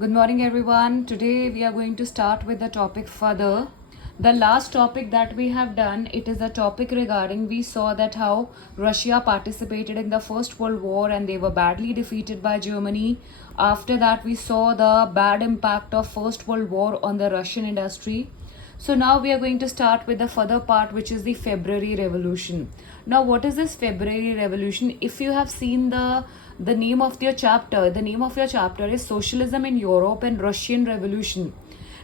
Good morning, everyone. Today we are going to start with the topic further. The last topic that we have done, it is a topic regarding we saw that how Russia participated in the First World War and they were badly defeated by Germany. After that, we saw the bad impact of First World War on the Russian industry. So now we are going to start with the further part, which is the February Revolution. Now, what is this February Revolution? If you have seen the name of your chapter, the name of your chapter is Socialism in Europe and Russian Revolution.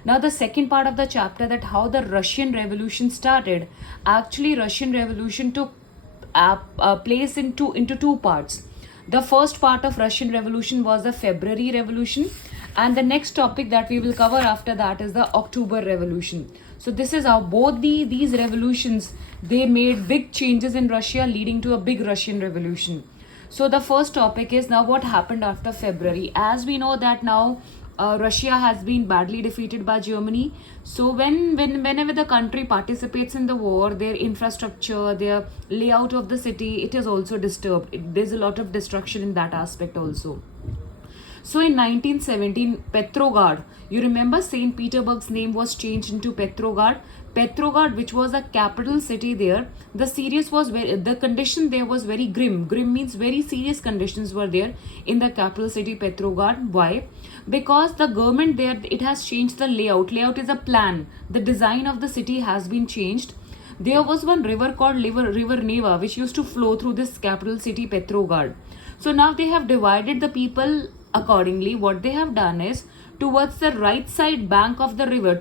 Now, the second part of the chapter, that how the Russian Revolution started. Actually, Russian Revolution took place into two parts. The first part of Russian Revolution was the February Revolution, and the next topic that we will cover after that is the October Revolution. So this is how both these revolutions, they made big changes in Russia, leading to a big Russian Revolution. So the first topic is now what happened after February. As we know that now Russia has been badly defeated by Germany. So whenever the country participates in the war, their infrastructure, their layout of the city, it is also disturbed. There's a lot of destruction in that aspect also. So in 1917, Petrograd, you remember St. Petersburg's name was changed into Petrograd. Petrograd, which was a capital city there, the condition there was very grim. Grim means very serious conditions were there in the capital city Petrograd. Why? Because the government there, it has changed the layout. Layout is a plan. The design of the city has been changed. There was one river called River Neva, which used to flow through this capital city Petrograd. So now they have divided the people accordingly. What they have done is, towards the right side bank of the river,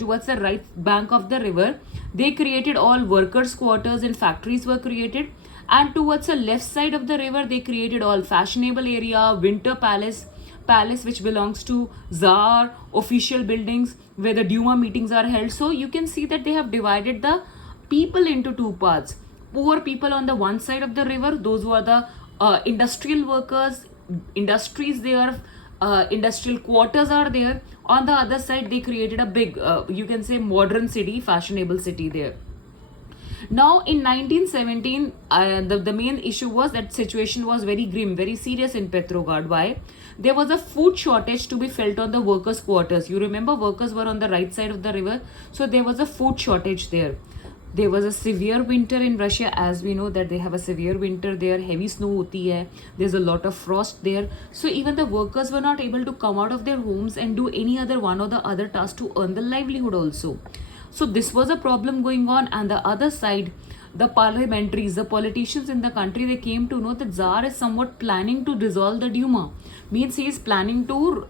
they created all workers' quarters and factories were created. And towards the left side of the river, they created all fashionable area, winter palace which belongs to Tsar, official buildings where the Duma meetings are held. So you can see that they have divided the people into two parts. Poor people on the one side of the river, those who are the industrial workers, industries there, industrial quarters are there. On the other side, they created a big, you can say, modern city, fashionable city there. Now in 1917, the main issue was that situation was very grim, very serious in Petrograd. Why? There was a food shortage to be felt on the workers' quarters. You remember workers were on the right side of the river, so there was a food shortage there. There was a severe winter in Russia, as we know that they have a severe winter there. Heavy snow hoti hai. There's a lot of frost there. So even the workers were not able to come out of their homes and do any other one or the other task to earn the livelihood also. So this was a problem going on. And the other side, the parliamentaries, the politicians in the country, they came to know that Tsar is somewhat planning to dissolve the Duma. Means he is planning to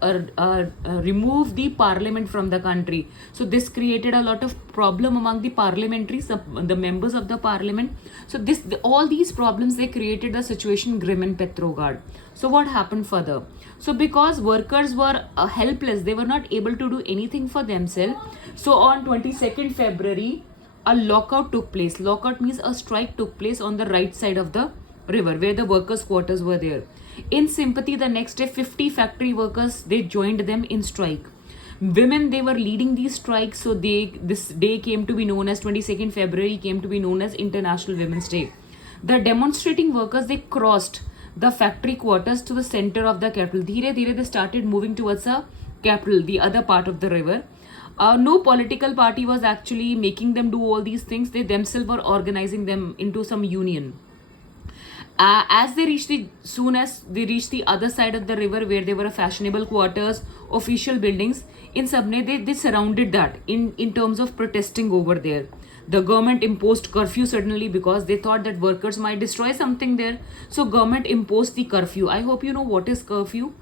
remove the parliament from the country. So this created a lot of problem among the parliamentaries, the members of the parliament. So all these problems, they created the situation grim in Petrograd. So what happened further? So because workers were helpless, they were not able to do anything for themselves. So on 22nd February, a lockout took place. Lockout means a strike took place on the right side of the river where the workers' quarters were there. In sympathy, the next day, 50 factory workers, they joined them in strike. Women, they were leading these strikes. So this day came to be known as 22nd February, came to be known as International Women's Day. The demonstrating workers, they crossed the factory quarters to the center of the capital. Dhire dhire, they started moving towards the capital, the other part of the river. No political party was actually making them do all these things. They themselves were organizing them into some union. Soon as they reached the other side of the river where there were fashionable quarters, official buildings, in Sabne, they surrounded that in terms of protesting over there. The government imposed curfew certainly because they thought that workers might destroy something there. So government imposed the curfew. I hope you know what is curfew.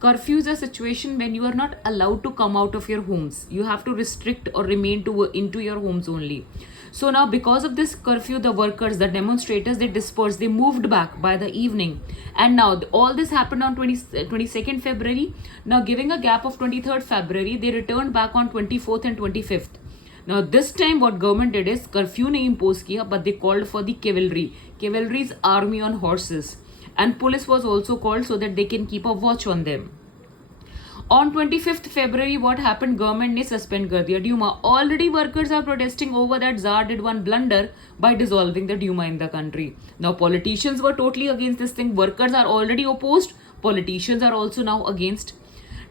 Curfew is a situation when you are not allowed to come out of your homes. You have to restrict or remain into your homes only. So now because of this curfew, the workers, the demonstrators, they dispersed, they moved back by the evening. And now all this happened on 22nd February. Now giving a gap of 23rd February, they returned back on 24th and 25th. Now this time what government did is curfew nahi impose kiya, but they called for the cavalry. Cavalry is army on horses. And police was also called so that they can keep a watch on them. On 25th February, what happened? Government ने suspend कर दिया Duma. Already workers are protesting over that Tsar did one blunder by dissolving the Duma in the country. Now politicians were totally against this thing. Workers are already opposed. Politicians are also now against.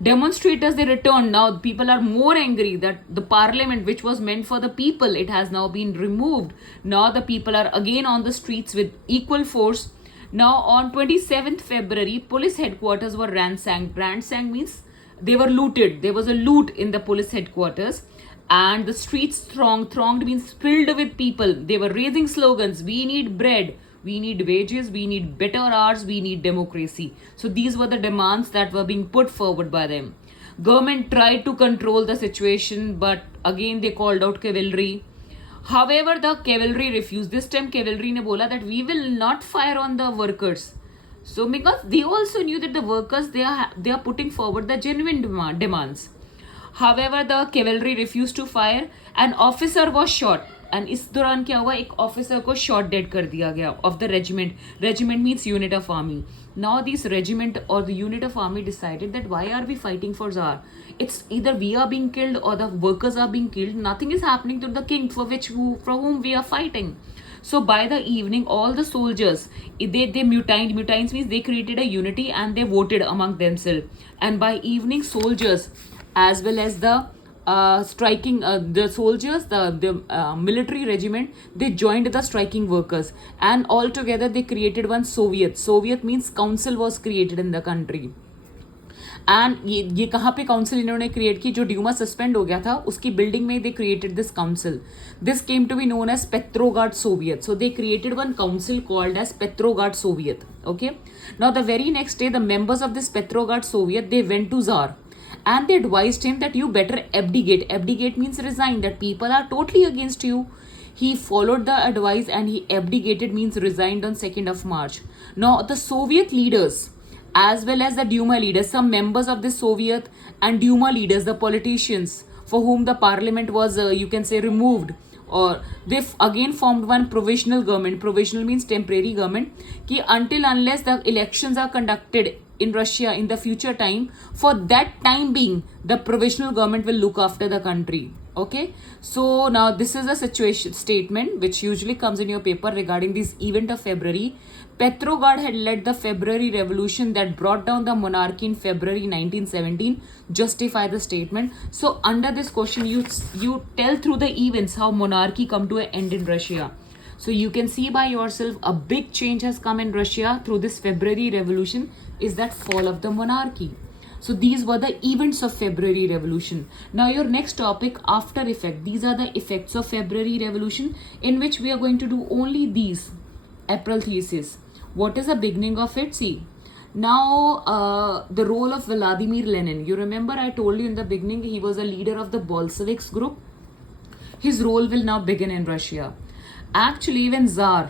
Demonstrators, they returned. Now people are more angry that the parliament, which was meant for the people, it has now been removed. Now the people are again on the streets with equal force. Now on 27th February, police headquarters were ransacked. Ransacked means they were looted. There was a loot in the police headquarters, and the streets thronged means filled with people. They were raising slogans: we need bread, we need wages, we need better hours, we need democracy. So these were the demands that were being put forward by them. Government tried to control the situation, but again they called out cavalry. However, the cavalry refused. This time cavalry ne bola that we will not fire on the workers. So because they also knew that the workers, they are putting forward the genuine demands. However, the cavalry refused to fire. An officer was shot. And इस दौरान क्या हुआ, एक officer को shot dead कर दिया गया of the regiment. Regiment means unit of army. Now this regiment or the unit of army decided that why are we fighting for Tsar? It's either we are being killed or the workers are being killed. Nothing is happening to the king for whom we are fighting. So by the evening, all the soldiers, they mutined. Mutines means they created a unity and they voted among themselves. And by evening, soldiers as well as the the soldiers, the military regiment, they joined the striking workers, and all together they created one Soviet. Soviet means council was created in the country. And ये कहाँ पे council इन्होंने create की, जो Dumas suspend हो गया था उसकी बिल्डिंग में they created this council. This came to be known as Petrograd Soviet. So they created one council called as Petrograd Soviet. Okay, now the very next day the members of this Petrograd Soviet, they went to tsar and they advised him that you better abdicate. Abdicate means resign, that people are totally against you. He followed the advice and he abdicated, means resigned on 2nd of March. Now the Soviet leaders as well as the Duma leaders, some members of the Soviet and Duma leaders, the politicians for whom the parliament was you can say removed, or they again formed one provisional government. Provisional means temporary government, ki until unless the elections are conducted in Russia in the future time, for that time being the provisional government will look after the country. Okay, so now this is a situation statement which usually comes in your paper regarding this event of February. Petrograd had led the February revolution that brought down the monarchy in February 1917. Justify the statement. So under this question, you tell through the events how monarchy come to an end in Russia. So you can see by yourself a big change has come in Russia through this February revolution, is that fall of the monarchy. So these were the events of February revolution. Now your next topic, after effect. These are the effects of February revolution, in which we are going to do only these. April thesis. What is the beginning of it? See, now the role of Vladimir Lenin. You remember I told you in the beginning he was a leader of the Bolsheviks group. His role will now begin in Russia. Actually, when Tsar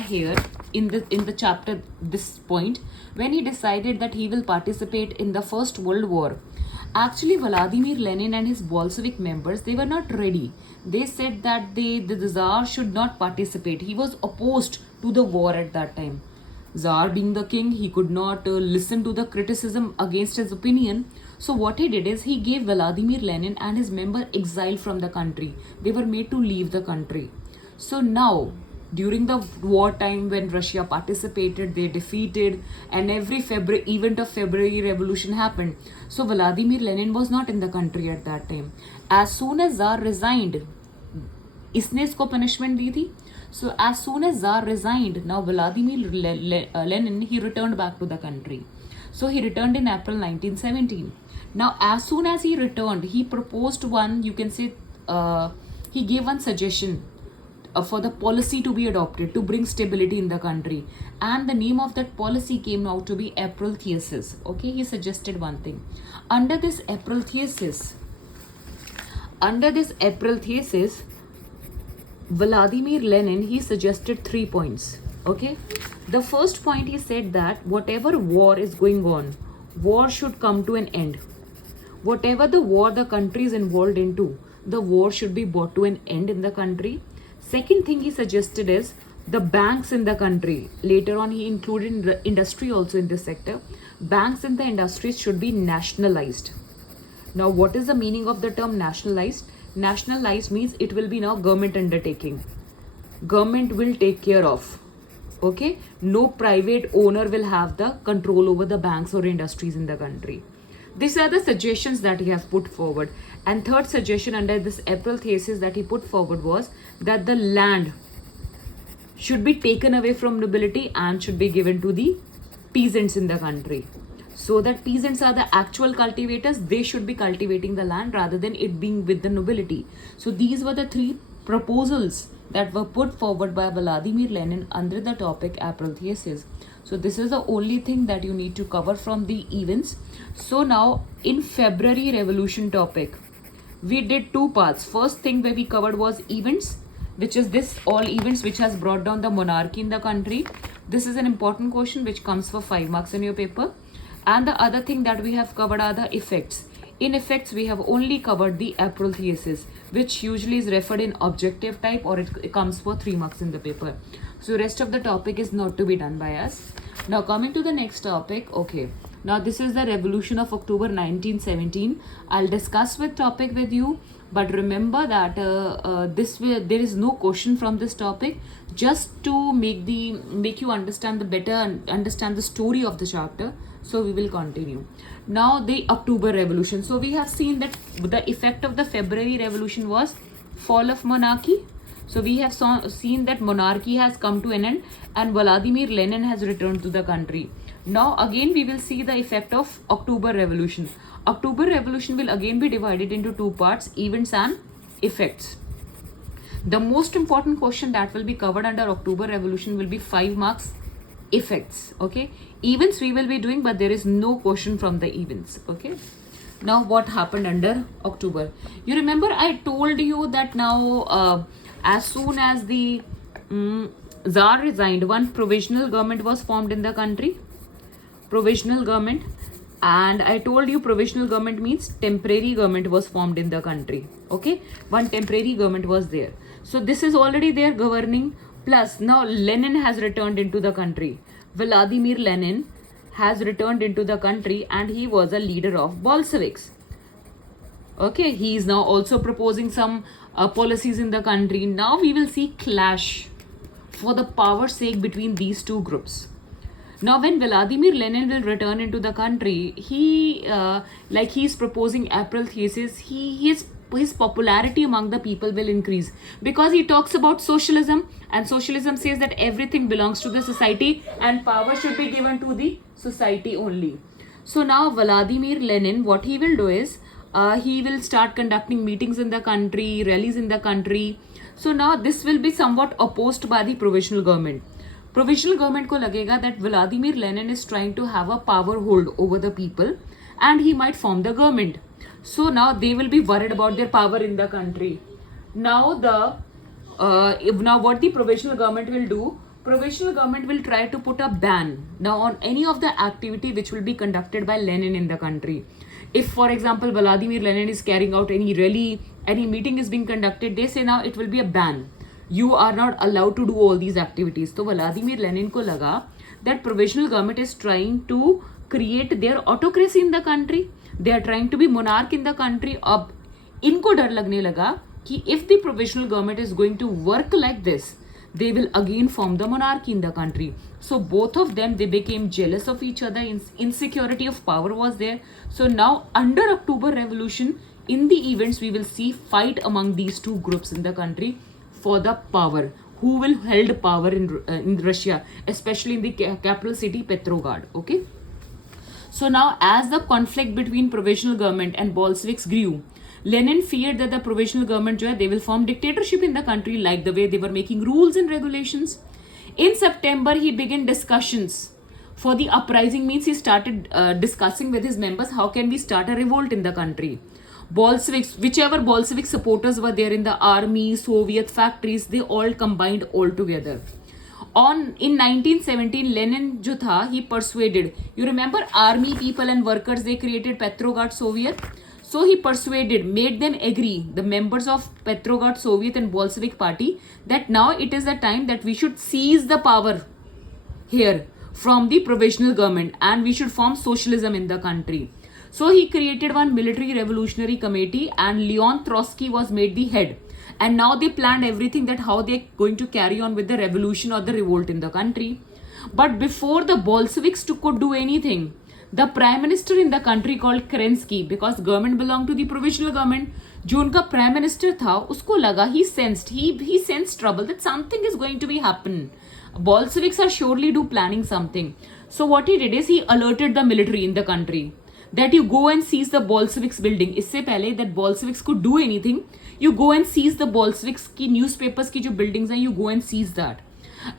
here in the chapter, this point, when he decided that he will participate in the First World War, actually Vladimir Lenin and his Bolshevik members, they were not ready. They said that the Tsar should not participate. He was opposed to the war at that time. Tsar being the king, he could not listen to the criticism against his opinion. So what he did is he gave Vladimir Lenin and his member exile from the country. They were made to leave the country. So now, during the war time when Russia participated, they defeated, and every event of February revolution happened. So Vladimir Lenin was not in the country at that time. As soon as Tsar resigned, इसने इसको punishment दी थी. So as soon as Tsar resigned, now Vladimir Lenin, he returned back to the country. So he returned in April 1917. Now as soon as he returned, he proposed one, you can say, he gave one suggestion for the policy to be adopted to bring stability in the country, and the name of that policy came out to be April thesis. Okay, he suggested one thing. Under this April thesis, Vladimir Lenin, he suggested 3 points. Okay, the first point, he said that whatever war is going on, war should come to an end. Whatever the war the country is involved into, the war should be brought to an end in the country. Second thing he suggested is the banks in the country. Later on, he included industry also in this sector. Banks in the industries should be nationalized. Now, what is the meaning of the term nationalized? Nationalized means it will be now government undertaking. Government will take care of. Okay? No private owner will have the control over the banks or industries in the country. These are the suggestions that he has put forward. And third suggestion under this April thesis that he put forward was that the land should be taken away from nobility and should be given to the peasants in the country. So that peasants are the actual cultivators, they should be cultivating the land rather than it being with the nobility. So these were the three proposals that were put forward by Vladimir Lenin under the topic April thesis. So this is the only thing that you need to cover from the events. So now in February revolution topic, we did two parts. First thing where we covered was events, which is this all events which has brought down the monarchy in the country. This is an important question which comes for 5 marks in your paper. And the other thing that we have covered are the effects. In effects, we have only covered the April thesis, which usually is referred in objective type or it comes for 3 marks in the paper. So rest of the topic is not to be done by us. Now coming to the next topic, okay. Now this is the revolution of October 1917. I'll discuss with topic with you, but remember that there is no question from this topic. Just to make you understand the better and understand the story of the chapter. So we will continue. Now the October revolution. So we have seen that the effect of the February revolution was fall of monarchy. So we have seen that monarchy has come to an end and Vladimir Lenin has returned to the country. Now again we will see the effect of October revolution. October revolution will again be divided into two parts, events and effects. The most important question that will be covered under October revolution will be 5 marks, effects. Okay, events we will be doing, but there is no question from the events. Okay, now what happened under October? You remember I told you that now as soon as the Tsar resigned, one provisional government was formed in the country. Provisional government. And I told you provisional government means temporary government was formed in the country. Okay, one temporary government was there. So this is already there governing. Plus now Lenin has returned into the country. Vladimir Lenin has returned into the country and he was a leader of Bolsheviks. Okay, he is now also proposing some policies in the country. Now we will see clash for the power sake between these two groups. Now when Vladimir Lenin will return into the country, he's proposing April thesis, his popularity among the people will increase because he talks about socialism, and socialism says that everything belongs to the society and power should be given to the society only. So now Vladimir Lenin, what he will do is he will start conducting meetings in the country, rallies in the country. So now this will be somewhat opposed by the provisional government. Provisional government ko lagega that Vladimir Lenin is trying to have a power hold over the people and he might form the government. So now they will be worried about their power in the country. Now what the provisional government will do, provisional government will try to put a ban now on any of the activity which will be conducted by Lenin in the country. If for example Vladimir Lenin is carrying out any rally, any meeting is being conducted, they say now it will be a ban. You are not allowed to do all these activities. So Vladimir Lenin ko laga that provisional government is trying to create their autocracy in the country. They are trying to be monarch in the country. Ab inko dar lagne laga कि if the provisional government is going to work like this, they will again form the monarchy in the country. So both of them, they became jealous of each other. Insecurity of power was there. So now under October revolution, in the events we will see fight among these two groups in the country for the power. Who will hold power in Russia, especially in the capital city Petrograd. Okay. So now as the conflict between provisional government and Bolsheviks grew, Lenin feared that the provisional government they will form dictatorship in the country like the way they were making rules and regulations. In September, he began discussions for the uprising. Means he started discussing with his members how can we start a revolt in the country. Bolsheviks, whichever Bolshevik supporters were there in the army, Soviet factories, they all combined all together. In 1917, Lenin jo tha, he persuaded, you remember army people and workers, they created Petrograd Soviet. So he persuaded, made them agree, the members of Petrograd Soviet and Bolshevik party, that now it is the time that we should seize the power here from the provisional government and we should form socialism in the country. So he created one military revolutionary committee and Leon Trotsky was made the head. And now they planned everything that how they're going to carry on with the revolution or the revolt in the country. But before the Bolsheviks could do anything, the prime minister in the country called Kerensky, because government belonged to the provisional government, जो उनका prime minister था, उसको लगा, he sensed trouble, that something is going to be happen. Bolsheviks are surely do planning something. So what he did is he alerted the military in the country that you go and seize the Bolsheviks building. इससे पहले that Bolsheviks could do anything, you go and seize the Bolsheviks की newspapers की जो buildings हैं, you go and seize that.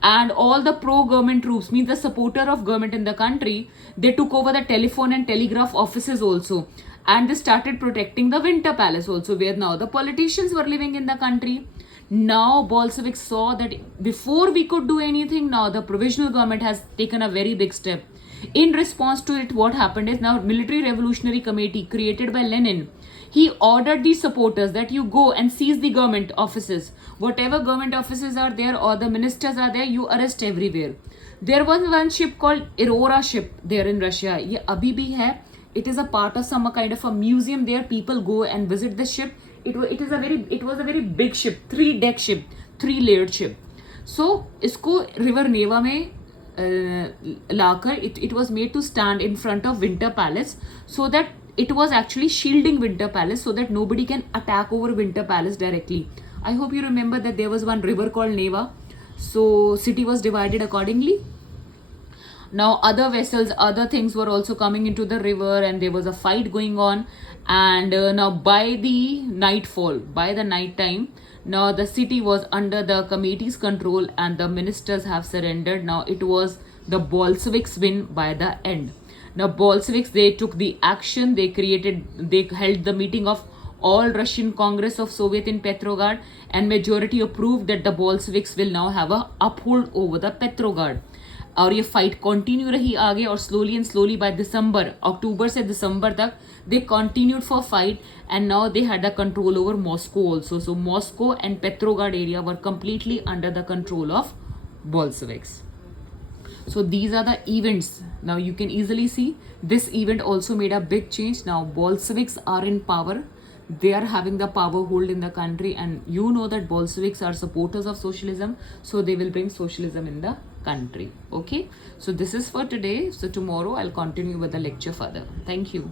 And all the pro-government troops, means the supporter of government in the country, they took over the telephone and telegraph offices also, and they started protecting the Winter Palace also, where now the politicians were living in the country. Now Bolsheviks saw that before we could do anything, now the provisional government has taken a very big step. In response to it, what happened is, now military revolutionary committee created by Lenin, he ordered the supporters that you go and seize the government offices. Whatever government offices are there or the ministers are there, you arrest everywhere. There was one ship called Aurora ship there in Russia. ये अभी भी है. It is a part of some kind of a museum there. People go and visit the ship. It was a very big ship, 3-deck ship, 3-layered ship. So इसको river Neva में लाकर it was made to stand in front of Winter Palace, so that it was actually shielding Winter Palace, so that nobody can attack over Winter Palace directly. I hope you remember that there was one river called Neva, so city was divided accordingly. Now other vessels, other things were also coming into the river, and there was a fight going on. And now by the nightfall, by the night time, now the city was under the committee's control and the ministers have surrendered. Now it was the Bolsheviks win by the end. Now Bolsheviks, they took the action, they held the meeting of all Russian Congress of Soviet in Petrograd, and majority approved that the Bolsheviks will now have a uphold over the Petrograd. और ये fight continue रही आगे, और slowly and slowly by December, अक्टूबर से दिसंबर तक they continued for fight, and now they had the control over Moscow also. So Moscow and Petrograd area were completely under the control of Bolsheviks. So these are the events. Now you can easily see this event also made a big change. Now Bolsheviks are in power. They are having the power hold in the country, and you know that Bolsheviks are supporters of socialism, so they will bring socialism in the country. Okay, so this is for today. So tomorrow I'll continue with the lecture further. Thank you.